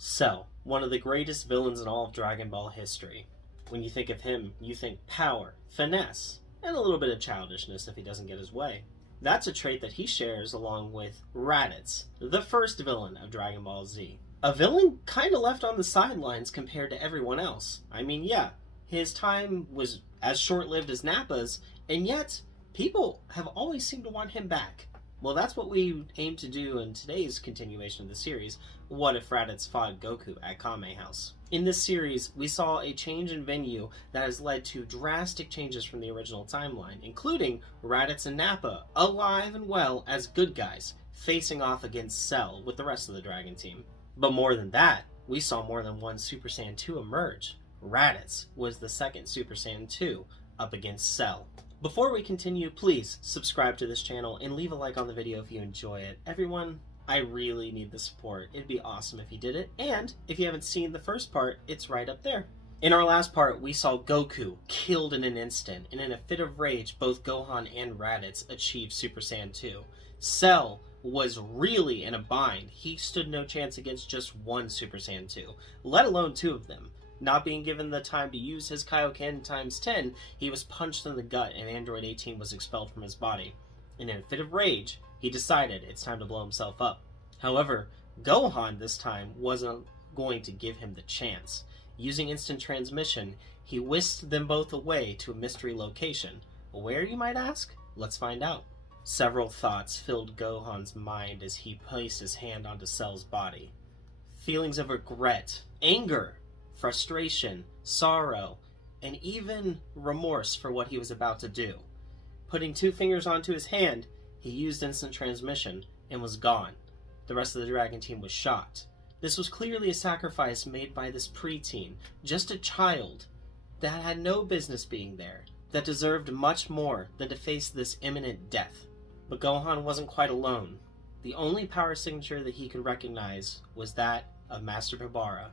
Cell, one of the greatest villains in all of Dragon Ball history. When you think of him, you think power, finesse, and a little bit of childishness if he doesn't get his way. That's a trait that he shares along with Raditz, the first villain of Dragon Ball Z. A villain kind of left on the sidelines compared to everyone else. I mean, yeah, his time was as short-lived as Nappa's, and yet people have always seemed to want him back. Well, that's what we aim to do in today's continuation of the series, What If Raditz Fought Goku at Kame House. In this series, we saw a change in venue that has led to drastic changes from the original timeline, including Raditz and Nappa alive and well as good guys, facing off against Cell with the rest of the Dragon team. But more than that, we saw more than one Super Saiyan 2 emerge. Raditz was the second Super Saiyan 2 up against Cell. Before we continue, please subscribe to this channel and leave a like on the video if you enjoy it. Everyone, I really need the support. It'd be awesome if you did it. And if you haven't seen the first part, it's right up there. In our last part, we saw Goku killed in an instant, and in a fit of rage, both Gohan and Raditz achieved Super Saiyan 2. Cell was really in a bind. He stood no chance against just one Super Saiyan 2, let alone two of them. Not being given the time to use his Kaioken times 10, he was punched in the gut and Android 18 was expelled from his body. And in a fit of rage, he decided it's time to blow himself up. However, Gohan this time wasn't going to give him the chance. Using instant transmission, he whisked them both away to a mystery location. Where, you might ask? Let's find out. Several thoughts filled Gohan's mind as he placed his hand onto Cell's body. Feelings of regret, anger, frustration, sorrow, and even remorse for what he was about to do. Putting two fingers onto his hand, he used instant transmission and was gone. The rest of the Dragon team was shocked. This was clearly a sacrifice made by this preteen, just a child, that had no business being there, that deserved much more than to face this imminent death. But Gohan wasn't quite alone. The only power signature that he could recognize was that of Master Pabara,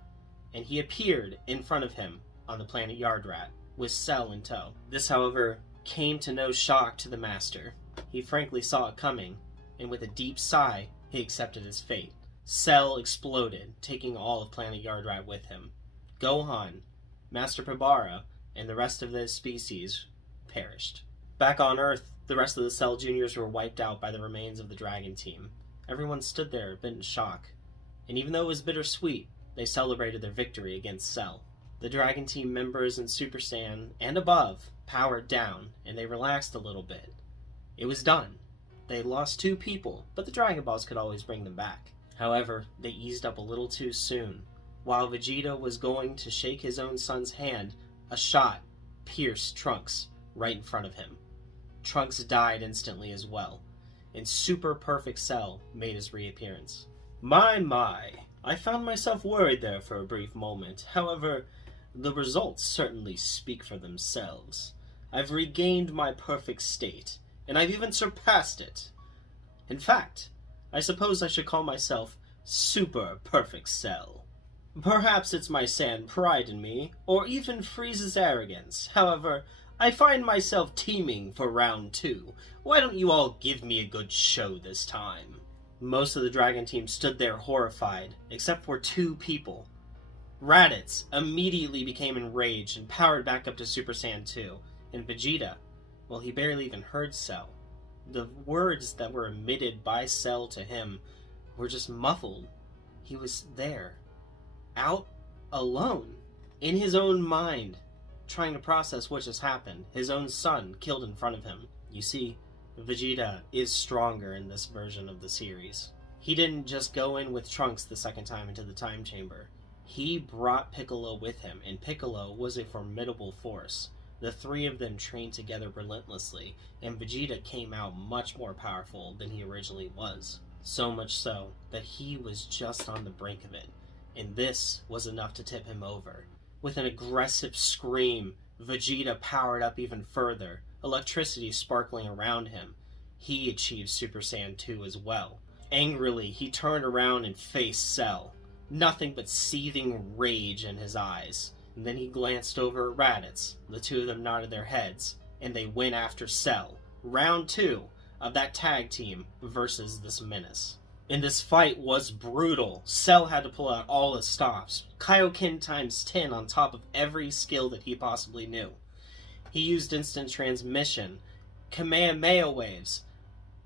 and he appeared in front of him on the planet Yardrat, with Cell in tow. This, however, came to no shock to the Master. He frankly saw it coming, and with a deep sigh, he accepted his fate. Cell exploded, taking all of planet Yardrat with him. Gohan, Master Pabara, and the rest of the species perished. Back on Earth, the rest of the Cell Juniors were wiped out by the remains of the Dragon team. Everyone stood there a bit in shock, and even though it was bittersweet, they celebrated their victory against Cell. The Dragon Team members in Super Saiyan and above powered down, and they relaxed a little bit. It was done. They lost two people, but the Dragon Balls could always bring them back. However, they eased up a little too soon. While Vegeta was going to shake his own son's hand, a shot pierced Trunks right in front of him. Trunks died instantly as well, and Super Perfect Cell made his reappearance. My. I found myself worried there for a brief moment. However, the results certainly speak for themselves. I've regained my perfect state, and I've even surpassed it. In fact, I suppose I should call myself Super Perfect Cell. Perhaps it's my Saiyan pride in me, or even Frieza's arrogance. However, I find myself teeming for round 2. Why don't you all give me a good show this time? Most of the Dragon team stood there horrified, except for two people. Raditz immediately became enraged and powered back up to Super Saiyan 2, and Vegeta, well, he barely even heard Cell. The words that were emitted by Cell to him were just muffled. He was there, out alone, in his own mind, trying to process what just happened. His own son killed in front of him. You see, Vegeta is stronger in this version of the series. He didn't just go in with Trunks the second time into the time chamber. He brought Piccolo with him, and Piccolo was a formidable force. The three of them trained together relentlessly, and Vegeta came out much more powerful than he originally was. So much so that he was just on the brink of it, and this was enough to tip him over. With an aggressive scream, Vegeta powered up even further, electricity sparkling around him. He achieved Super Saiyan 2 as well. Angrily, he turned around and faced Cell, nothing but seething rage in his eyes. And then he glanced over at Raditz. The two of them nodded their heads, and they went after Cell. Round 2 of that tag team versus this menace. And this fight was brutal. Cell had to pull out all his stops. Kaioken times 10 on top of every skill that he possibly knew. He used instant transmission, Kamehameha waves,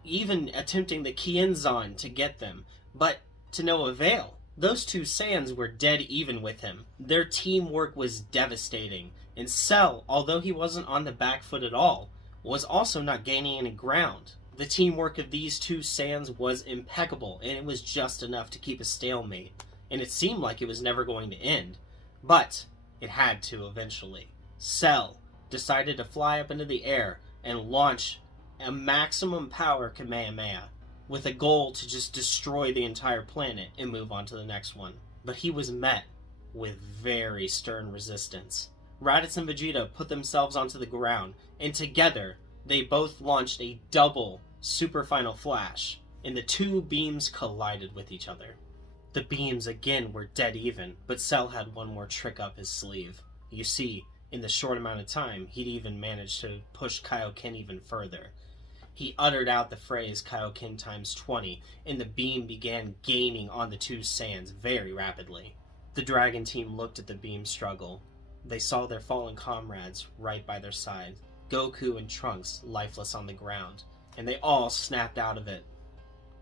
even attempting the Kienzan to get them, but to no avail. Those two Saiyans were dead even with him. Their teamwork was devastating, and Cell, although he wasn't on the back foot at all, was also not gaining any ground. The teamwork of these two Saiyans was impeccable, and it was just enough to keep a stalemate, and it seemed like it was never going to end. But it had to eventually. Cell decided to fly up into the air and launch a maximum power Kamehameha, with a goal to just destroy the entire planet and move on to the next one. But he was met with very stern resistance. Raditz and Vegeta put themselves onto the ground, and together they both launched a double Super Final Flash, and the two beams collided with each other. The beams again were dead even, but Cell had one more trick up his sleeve. You see, in the short amount of time, he'd even managed to push Kaioken even further. He uttered out the phrase Kaioken times 20, and the beam began gaining on the two Saiyans very rapidly. The Dragon team looked at the beam struggle. They saw their fallen comrades right by their side, Goku and Trunks lifeless on the ground, and they all snapped out of it,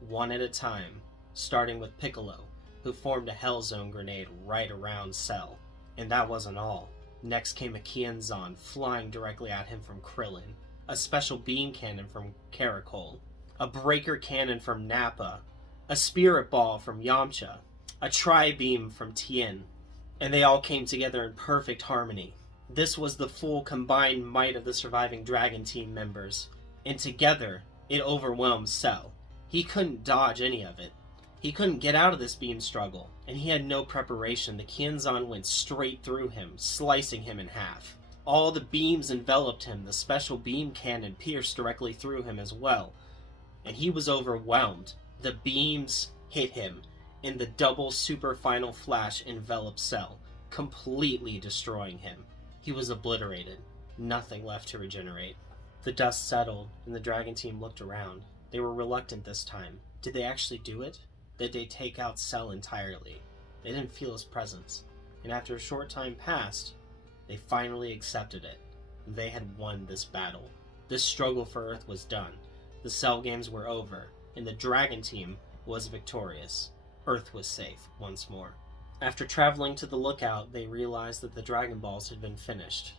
one at a time, starting with Piccolo, who formed a Hell Zone grenade right around Cell. And that wasn't all. Next came a Kienzan flying directly at him from Krillin, a special beam cannon from Caracol, a breaker cannon from Nappa, a spirit ball from Yamcha, a tri-beam from Tien, and they all came together in perfect harmony. This was the full combined might of the surviving Dragon Team members, and together it overwhelmed Cell. He couldn't dodge any of it. He couldn't get out of this beam struggle, and he had no preparation. The Kienzan went straight through him, slicing him in half. All the beams enveloped him. The special beam cannon pierced directly through him as well, and he was overwhelmed. The beams hit him, and the double Super Final Flash enveloped Cell, completely destroying him. He was obliterated. Nothing left to regenerate. The dust settled, and the Dragon Team looked around. They were reluctant this time. Did they actually do it? Did they take out Cell entirely? They didn't feel his presence. And after a short time passed, they finally accepted it. They had won this battle. This struggle for Earth was done. The Cell games were over, and the Dragon Team was victorious. Earth was safe once more. After traveling to the lookout, they realized that the Dragon Balls had been finished.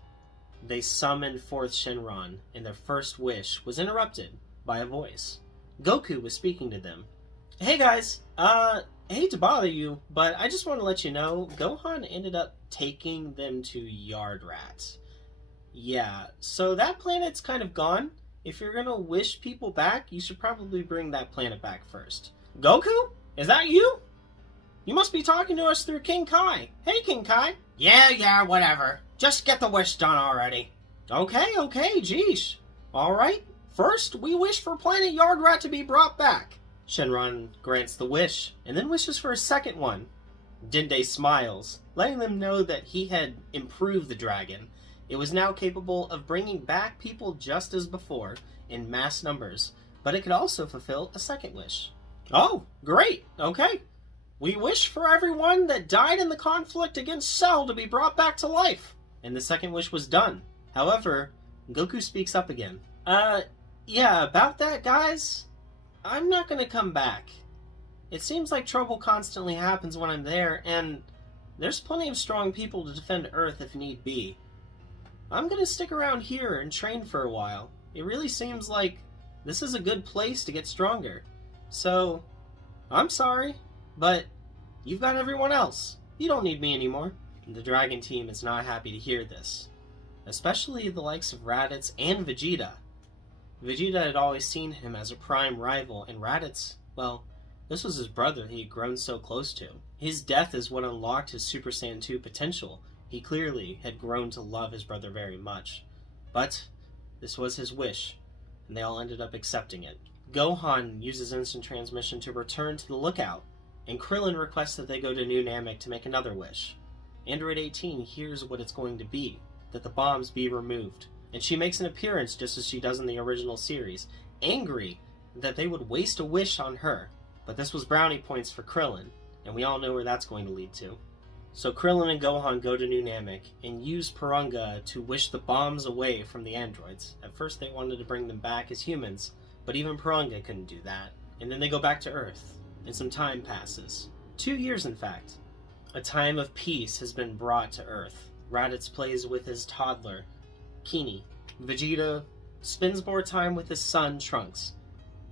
They summoned forth Shenron, and their first wish was interrupted by a voice. Goku was speaking to them. Hey guys, I hate to bother you, but I just want to let you know, Gohan ended up taking them to Yard Rat. Yeah, so that planet's kind of gone. If you're gonna wish people back, you should probably bring that planet back first. Goku? Is that you? You must be talking to us through King Kai. Hey, King Kai. Yeah, whatever. Just get the wish done already. Okay, geesh. Alright, first we wish for planet Yard Rat to be brought back. Shenron grants the wish, and then wishes for a second one. Dende smiles, letting them know that he had improved the dragon. It was now capable of bringing back people just as before, in mass numbers, but it could also fulfill a second wish. Oh, great, okay. We wish for everyone that died in the conflict against Cell to be brought back to life. And the second wish was done. However, Goku speaks up again. Yeah, about that, guys. I'm not gonna come back. It seems like trouble constantly happens when I'm there, and there's plenty of strong people to defend Earth if need be. I'm gonna stick around here and train for a while. It really seems like this is a good place to get stronger. So, I'm sorry, but you've got everyone else. You don't need me anymore. The Dragon Team is not happy to hear this, especially the likes of Raditz and Vegeta. Vegeta had always seen him as a prime rival, and Raditz, well, this was his brother he had grown so close to. His death is what unlocked his Super Saiyan 2 potential. He clearly had grown to love his brother very much. But this was his wish, and they all ended up accepting it. Gohan uses instant transmission to return to the lookout, and Krillin requests that they go to New Namek to make another wish. Android 18 hears what it's going to be, that the bombs be removed, and she makes an appearance just as she does in the original series, angry that they would waste a wish on her. But this was brownie points for Krillin, and we all know where that's going to lead to. So Krillin and Gohan go to New Namek and use Purunga to wish the bombs away from the androids. At first they wanted to bring them back as humans, but even Purunga couldn't do that. And then they go back to Earth, and some time passes. 2 years, in fact. A time of peace has been brought to Earth. Raditz plays with his toddler, Kini. Vegeta spends more time with his son, Trunks.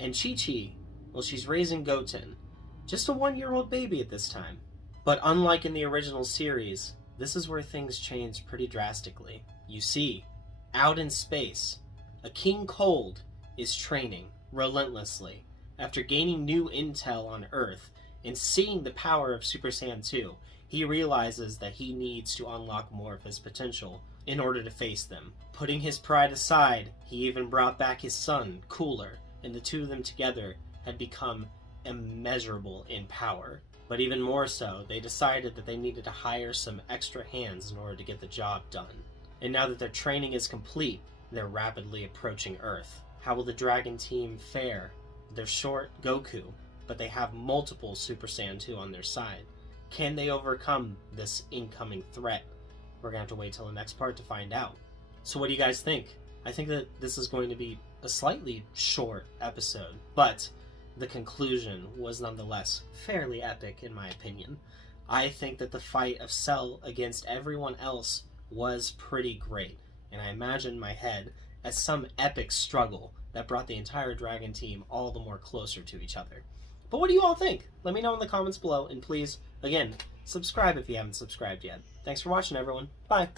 And Chi-Chi, well, she's raising Goten. Just a 1-year-old baby at this time. But unlike in the original series, this is where things change pretty drastically. You see, out in space, a King Cold is training relentlessly. After gaining new intel on Earth and seeing the power of Super Saiyan 2, he realizes that he needs to unlock more of his potential in order to face them. Putting his pride aside, he even brought back his son, Cooler, and the two of them together had become immeasurable in power. But even more so, they decided that they needed to hire some extra hands in order to get the job done. And now that their training is complete, they're rapidly approaching Earth. How will the Dragon team fare? They're short Goku, but they have multiple Super Saiyan 2 on their side. Can they overcome this incoming threat? We're going to have to wait till the next part to find out. So what do you guys think? I think that this is going to be a slightly short episode, but the conclusion was nonetheless fairly epic in my opinion. I think that the fight of Cell against everyone else was pretty great, and I imagine in my head as some epic struggle that brought the entire Dragon team all the more closer to each other. But what do you all think? Let me know in the comments below, and please, again, subscribe if you haven't subscribed yet. Thanks for watching, everyone. Bye!